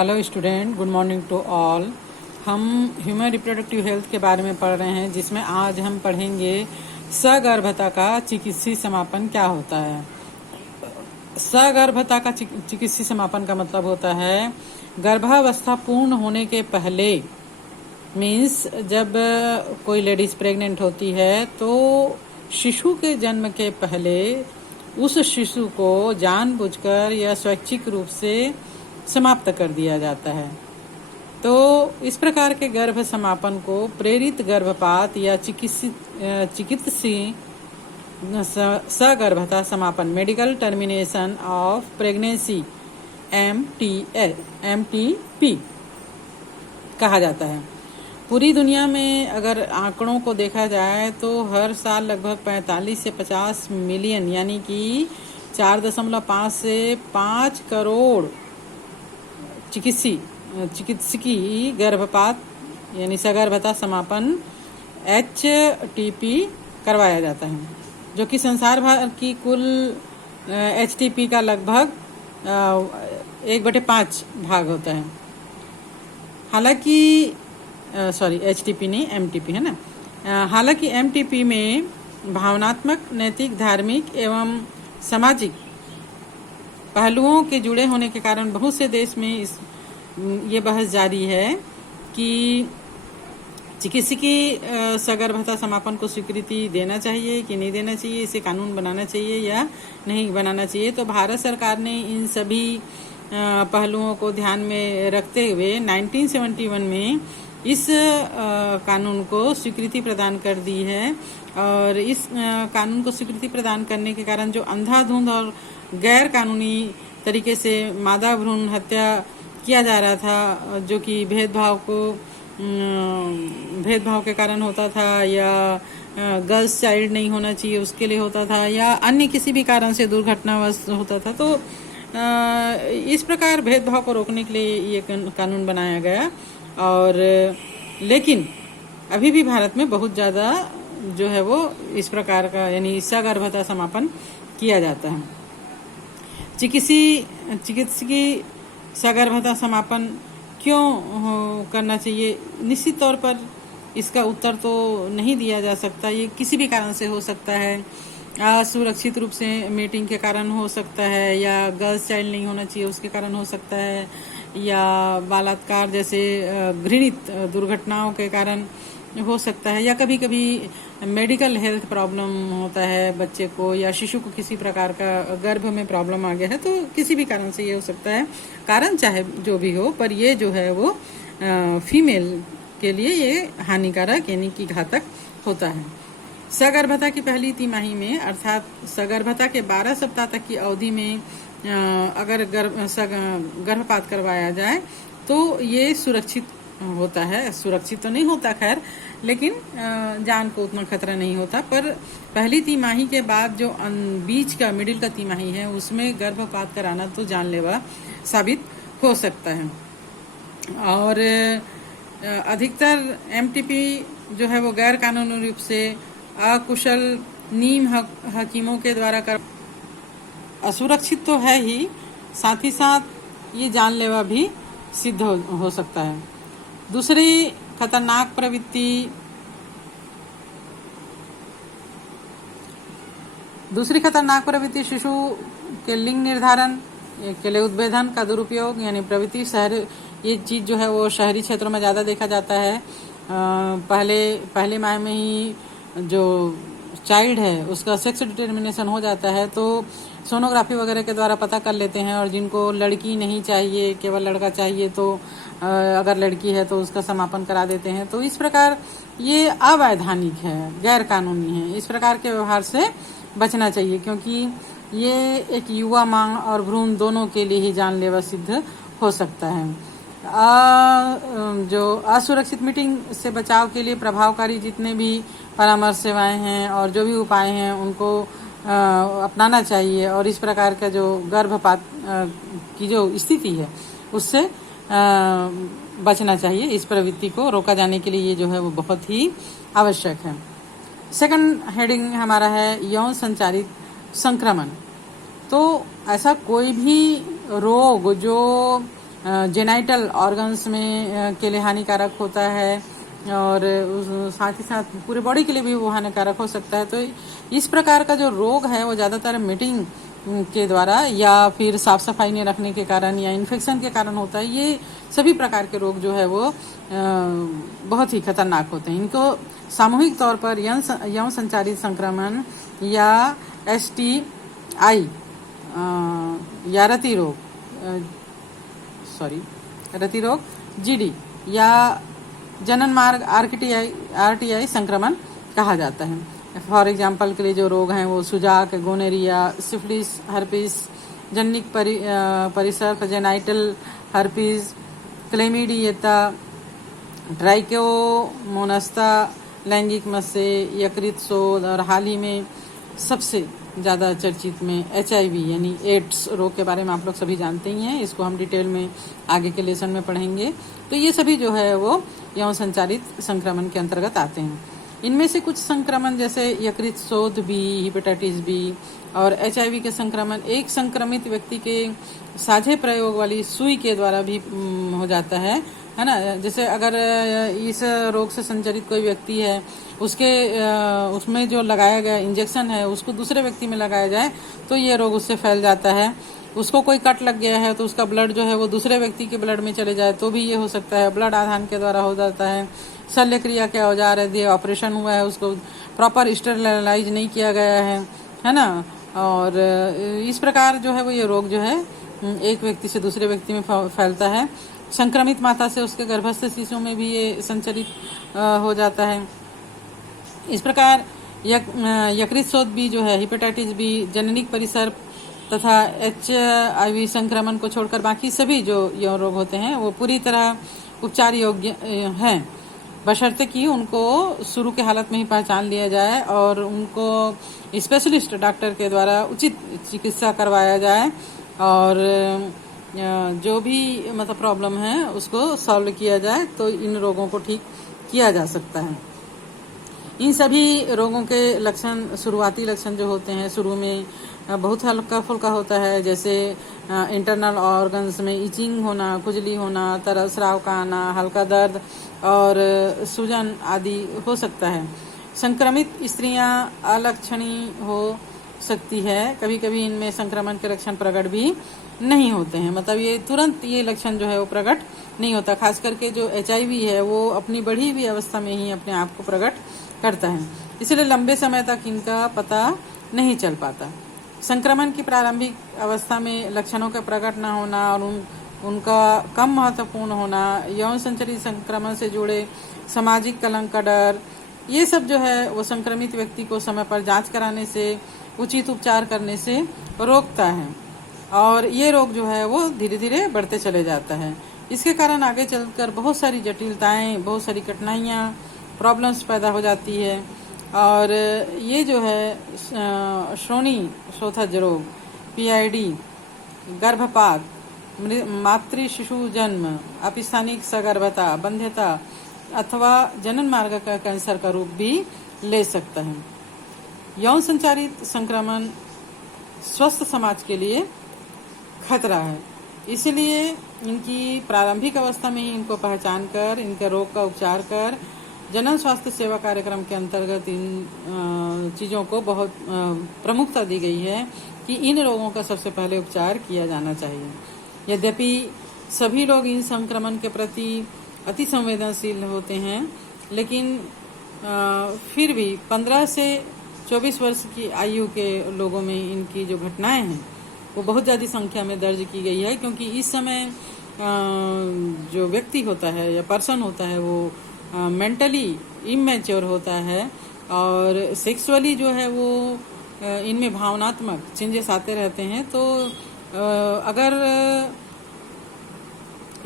Hello student, good morning to all. हम human reproductive health के बारे में पढ़ रहे हैं, जिसमें आज हम पढ़ेंगे सगर्भता का चिकित्सीय समापन क्या होता है। सगर्भता का चिकित्सीय समापन का मतलब होता है गर्भावस्था पूर्ण होने के पहले, मीन्स जब कोई लेडीज प्रेग्नेंट होती है तो शिशु के जन्म के पहले उस शिशु को जानबूझकर या स्वैच्छिक रूप से समाप्त कर दिया जाता है। तो इस प्रकार के गर्भ समापन को प्रेरित गर्भपात या चिकित्सीय सगर्भता समापन, medical termination of pregnancy, MTP कहा जाता है। पूरी दुनिया में अगर आंकड़ों को देखा जाए तो हर साल लगभग 45 से 50 मिलियन यानी कि 4.5 से 5 करोड़ चिकित्सकीय गर्भपात यानी सगर्भता समापन HTP करवाया जाता है, जो कि संसार भर की कुल HTP का लगभग 1/5 भाग होता है। हालांकि HTP नहीं, MTP है ना। हालांकि MTP में भावनात्मक, नैतिक, धार्मिक एवं सामाजिक पहलुओं के जुड़े होने के कारण बहुत से देश में ये बहस जारी है कि चिकित्सकीय सगर्भता समापन को स्वीकृति देना चाहिए कि नहीं देना चाहिए, इसे कानून बनाना चाहिए या नहीं बनाना चाहिए। तो भारत सरकार ने इन सभी पहलुओं को ध्यान में रखते हुए 1971 में इस कानून को स्वीकृति प्रदान कर दी है। और इस कानून को स्वीकृति प्रदान करने के कारण जो अंधाधुंध और गैर कानूनी तरीके से मादा भ्रूण हत्या किया जा रहा था, जो कि भेदभाव के कारण होता था, या गर्ल्स चाइल्ड नहीं होना चाहिए उसके लिए होता था, या अन्य किसी भी कारण से दुर्घटनावश होता था, तो इस प्रकार भेदभाव को रोकने के लिए ये कानून बनाया गया। और लेकिन अभी भी भारत में बहुत ज़्यादा जो है वो इस प्रकार का यानी सगर्भता समापन किया जाता है। चिकित्सकीय सगर्भता समापन क्यों करना चाहिए? निश्चित तौर पर इसका उत्तर तो नहीं दिया जा सकता। ये किसी भी कारण से हो सकता है, असुरक्षित रूप से मीटिंग के कारण हो सकता है, या गर्ल्स चाइल्ड नहीं होना चाहिए उसके कारण हो सकता है, या बलात्कार जैसे घृणित दुर्घटनाओं के कारण हो सकता है, या कभी कभी मेडिकल हेल्थ प्रॉब्लम होता है बच्चे को या शिशु को, किसी प्रकार का गर्भ में प्रॉब्लम आ गया है, तो किसी भी कारण से ये हो सकता है। कारण चाहे जो भी हो, पर ये जो है वो फीमेल के लिए ये हानिकारक यानी कि घातक होता है। सगर्भता की पहली तिमाही में, अर्थात सगर्भता के 12 सप्ताह तक की अवधि में अगर गर्भपात करवाया जाए तो ये सुरक्षित होता है। सुरक्षित तो नहीं होता खैर, लेकिन जान को उतना खतरा नहीं होता। पर पहली तिमाही के बाद जो बीच का मिडिल का तिमाही है, उसमें गर्भपात कराना तो जानलेवा साबित हो सकता है। और अधिकतर MTP जो है वो गैर कानूनी रूप से अकुशल नीम हकीमों के द्वारा असुरक्षित तो है ही, साथ ही साथ ये जानलेवा भी सिद्ध हो सकता है। दूसरी खतरनाक प्रवृत्ति शिशु के लिंग निर्धारण के लिए उत्भेदन का दुरुपयोग यानी प्रवृत्ति। ये चीज जो है वो शहरी क्षेत्रों में ज्यादा देखा जाता है। पहले माह में ही जो चाइल्ड है उसका सेक्स डिटर्मिनेशन हो जाता है, तो सोनोग्राफी वगैरह के द्वारा पता कर लेते हैं। और जिनको लड़की नहीं चाहिए, केवल लड़का चाहिए, तो अगर लड़की है तो उसका समापन करा देते हैं। तो इस प्रकार ये अवैधानिक है, गैर कानूनी है। इस प्रकार के व्यवहार से बचना चाहिए, क्योंकि ये एक युवा मांग और भ्रूण दोनों के लिए ही जानलेवा सिद्ध हो सकता है। जो असुरक्षित मीटिंग से बचाव के लिए प्रभावकारी जितने भी परामर्श सेवाएं हैं और जो भी उपाय हैं उनको अपनाना चाहिए। और इस प्रकार का जो गर्भपात की जो स्थिति है उससे बचना चाहिए। इस प्रवृत्ति को रोका जाने के लिए ये जो है वो बहुत ही आवश्यक है। सेकंड हेडिंग हमारा है यौन संचारित संक्रमण। तो ऐसा कोई भी रोग जो जेनाइटल ऑर्गन्स में के लिए हानिकारक होता है और साथ ही साथ पूरे बॉडी के लिए भी वो हानिकारक हो सकता है। तो इस प्रकार का जो रोग है वो ज़्यादातर मीटिंग के द्वारा या फिर साफ सफाई नहीं रखने के कारण या इन्फेक्शन के कारण होता है। ये सभी प्रकार के रोग जो है वो बहुत ही खतरनाक होते हैं। इनको सामूहिक तौर पर यौन संचारित संक्रमण या STI या रति रोग GD या जनन मार्ग RTI संक्रमण कहा जाता है। फॉर एग्जाम्पल के लिए जो रोग हैं वो सुजाक, गोनेरिया, सिफिलिस, हर्पिस, जनिक परिसर, जेनाइटल हर्पिस, क्लेमिडियता, ट्राइकोमोनास्ता, लैंगिक मस्से, यकृत शोध और हाल ही में सबसे ज़्यादा चर्चित में HIV यानी एड्स रोग के बारे में आप लोग सभी जानते ही हैं। इसको हम डिटेल में आगे के लेसन में पढ़ेंगे। तो ये सभी जो है वो यौन संचारित संक्रमण के अंतर्गत आते हैं। इनमें से कुछ संक्रमण जैसे यकृत शोथ B, हेपेटाइटिस B और HIV के संक्रमण एक संक्रमित व्यक्ति के साझे प्रयोग वाली सुई के द्वारा भी हो जाता है ना। जैसे अगर इस रोग से संचालित कोई व्यक्ति है, उसमें जो लगाया गया इंजेक्शन है उसको दूसरे व्यक्ति में लगाया जाए तो ये रोग उससे फैल जाता है। उसको कोई कट लग गया है तो उसका ब्लड जो है वो दूसरे व्यक्ति के ब्लड में चले जाए तो भी ये हो सकता है। ब्लड आधान के द्वारा हो जाता है। शल्य क्रिया के औजार है, ऑपरेशन हुआ है, उसको प्रॉपर स्टेरिलाइज नहीं किया गया है ना। और इस प्रकार जो है वो ये रोग जो है एक व्यक्ति से दूसरे व्यक्ति में फैलता है। संक्रमित माता से उसके गर्भस्थ शिशु में भी ये संचरित हो जाता है। इस प्रकार यकृत शोथ B जो है, हेपेटाइटिस B, जननिक परिसर तथा HIV संक्रमण को छोड़कर बाकी सभी जो यौन रोग होते हैं वो पूरी तरह उपचार योग्य हैं, बशर्ते कि उनको शुरू के हालत में ही पहचान लिया जाए और उनको स्पेशलिस्ट डॉक्टर के द्वारा उचित चिकित्सा करवाया जाए और जो भी मतलब प्रॉब्लम है उसको सॉल्व किया जाए तो इन रोगों को ठीक किया जा सकता है। इन सभी रोगों के लक्षण, शुरुआती लक्षण जो होते हैं शुरू में बहुत हल्का फुल्का होता है, जैसे इंटरनल ऑर्गन्स में इचिंग होना, खुजली होना, तरल स्राव का आना, हल्का दर्द और सूजन आदि हो सकता है। संक्रमित स्त्रियां अलक्षणी हो सकती है। कभी कभी इनमें संक्रमण के लक्षण प्रकट भी नहीं होते हैं, मतलब ये तुरंत ये लक्षण जो है वो प्रकट नहीं होता। खास करके जो HIV है वो अपनी बढ़ी हुई अवस्था में ही अपने आप को प्रकट करता है, इसलिए लंबे समय तक इनका पता नहीं चल पाता। संक्रमण की प्रारंभिक अवस्था में लक्षणों के प्रकट न होना और उनका कम महत्वपूर्ण होना, यौन संचारित संक्रमण से जुड़े सामाजिक कलंक का डर, ये सब जो है वो संक्रमित व्यक्ति को समय पर जांच कराने से, उचित उपचार करने से रोकता है और ये रोग जो है वो धीरे धीरे बढ़ते चले जाता है। इसके कारण आगे चलकर बहुत सारी जटिलताएं, बहुत सारी कठिनाइयाँ, प्रॉब्लम्स पैदा हो जाती है और ये जो है श्रोणी शोथज रोग, PID, गर्भपात, मातृ शिशु जन्म, अपस्थानिक सगर्भता, बंध्यता अथवा जनन मार्ग का कैंसर का रूप भी ले सकता है। यौन संचारित संक्रमण स्वस्थ समाज के लिए खतरा है, इसलिए इनकी प्रारंभिक अवस्था में ही इनको पहचान कर इनके रोग का उपचार कर जनन स्वास्थ्य सेवा कार्यक्रम के अंतर्गत इन चीज़ों को बहुत प्रमुखता दी गई है कि इन रोगों का सबसे पहले उपचार किया जाना चाहिए। यद्यपि सभी लोग इन संक्रमण के प्रति अति संवेदनशील होते हैं, लेकिन फिर भी 15 से 24 वर्ष की आयु के लोगों में इनकी जो घटनाएं हैं वो बहुत ज़्यादा संख्या में दर्ज की गई है, क्योंकि इस समय जो व्यक्ति होता है या पर्सन होता है वो मेंटली इमेच्योर होता है और सेक्सुअली जो है वो इनमें भावनात्मक चेंजेस आते रहते हैं। तो अगर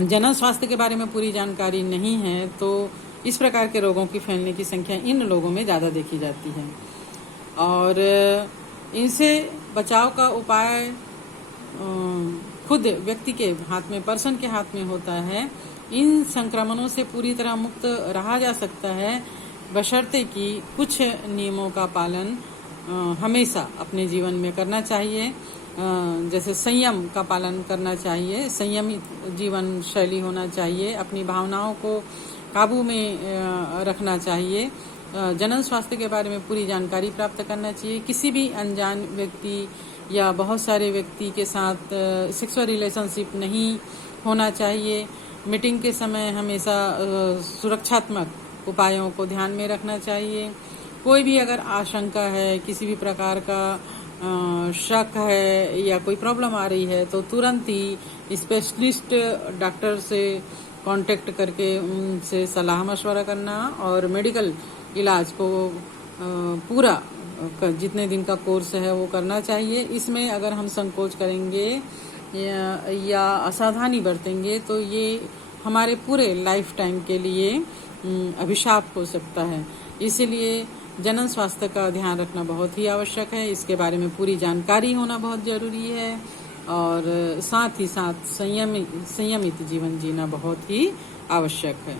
जनन स्वास्थ्य के बारे में पूरी जानकारी नहीं है तो इस प्रकार के रोगों की फैलने की संख्या इन लोगों में ज़्यादा देखी जाती है और इनसे बचाव का उपाय खुद व्यक्ति के हाथ में, पर्सन के हाथ में होता है। इन संक्रमणों से पूरी तरह मुक्त रहा जा सकता है, बशर्ते कि कुछ नियमों का पालन हमेशा अपने जीवन में करना चाहिए। जैसे संयम का पालन करना चाहिए, संयमित जीवन शैली होना चाहिए, अपनी भावनाओं को काबू में रखना चाहिए, जनन स्वास्थ्य के बारे में पूरी जानकारी प्राप्त करना चाहिए, किसी भी अनजान व्यक्ति या बहुत सारे व्यक्ति के साथ सेक्सुअल रिलेशनशिप नहीं होना चाहिए, मीटिंग के समय हमेशा सुरक्षात्मक उपायों को ध्यान में रखना चाहिए, कोई भी अगर आशंका है, किसी भी प्रकार का शक है या कोई प्रॉब्लम आ रही है तो तुरंत ही स्पेशलिस्ट डॉक्टर से कांटेक्ट करके उनसे सलाह मशवरा करना और मेडिकल इलाज को पूरा जितने दिन का कोर्स है वो करना चाहिए। इसमें अगर हम संकोच करेंगे या असावधानी बरतेंगे तो ये हमारे पूरे लाइफ टाइम के लिए अभिशाप हो सकता है। इसीलिए जनन स्वास्थ्य का ध्यान रखना बहुत ही आवश्यक है, इसके बारे में पूरी जानकारी होना बहुत जरूरी है और साथ ही साथ संयमित जीवन जीना बहुत ही आवश्यक है।